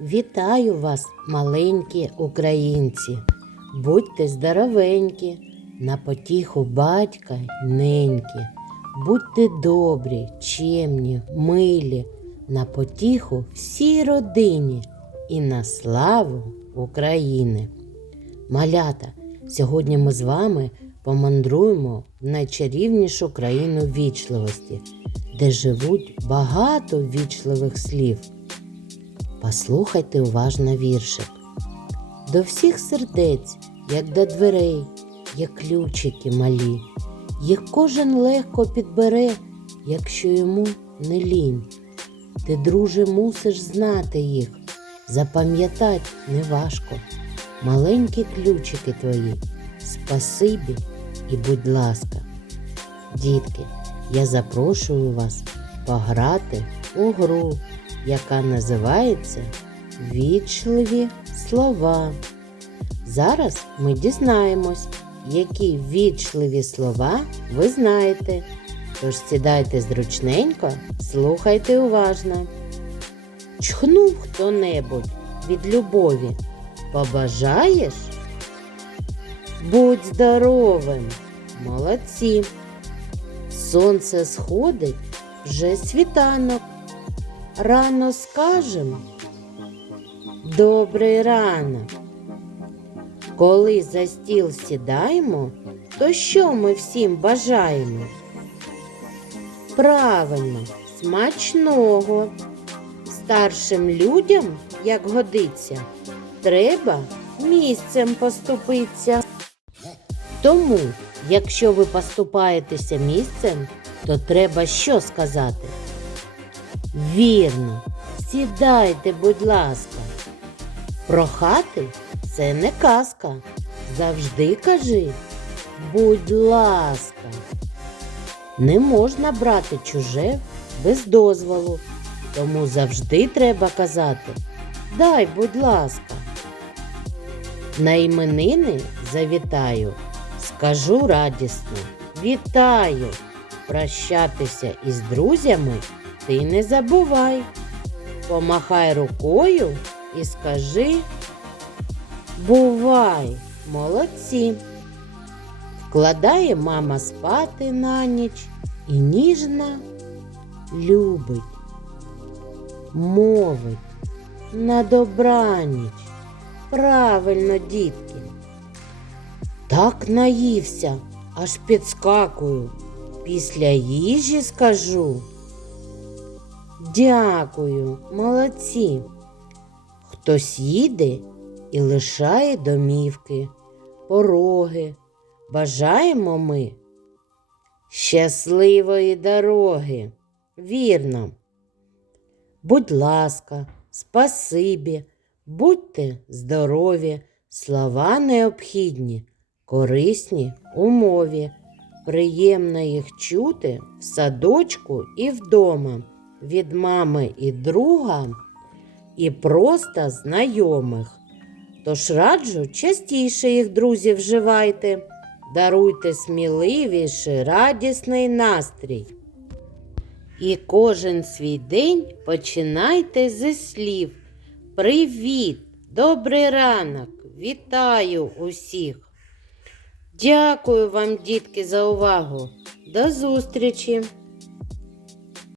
Вітаю вас, маленькі українці. Будьте здоровенькі, на потіху батька й неньки. Будьте добрі, чемні, милі, на потіху всій родині і на славу України. Малята, сьогодні ми з вами помандруємо в найчарівнішу країну вічливості, де живуть багато вічливих слів. Послухайте уважно віршик. До всіх сердець, як до дверей, є ключики малі. Їх кожен легко підбере, якщо йому не лінь. Ти, друже, мусиш знати їх, запам'ятать неважко. Маленькі ключики твої, спасибі і будь ласка. Дітки, я запрошую вас пограти у гру, яка називається Вічливі слова. Зараз ми дізнаємось, які вічливі слова ви знаєте. Тож сідайте зручненько, слухайте уважно. Чхнув хто-небудь від любові. Побажаєш? Будь здоровим, молодці. Сонце сходить, вже світанок. Рано скажем. Добрий ранок. Коли за стіл сідаємо, то що ми всім бажаємо? Правильно, смачного. Старшим людям, як годиться, треба місцем поступитися. Тому, якщо ви поступаєтеся місцем, то треба що сказати? Вірно, сідайте, будь ласка. Прохати це не казка. Завжди кажи, будь ласка. Не можна брати чуже без дозволу, тому завжди треба казати Дай, будь ласка. На іменини завітаю, скажу радісно Вітаю! Прощатися із друзями ти не забувай. Помахай рукою і скажи Бувай, молодці. Вкладає мама спати на ніч і ніжно любить, мовить на добраніч. Правильно, дітки. Так наївся, аж підскакую. Після їжі скажу. Дякую, молодці. Хтось їде і лишає домівки, пороги. Бажаємо ми щасливої дороги. Вірно. Будь ласка, спасибі, будьте здорові, слова необхідні, корисні у мові. Приємно їх чути в садочку і вдома, від мами і друга, і просто знайомих. Тож раджу частіше їх друзів вживайте, даруйте сміливіший, радісний настрій. І кожен свій день починайте зі слів. Привіт, добрий ранок, вітаю усіх. Дякую вам, дітки, за увагу. До зустрічі!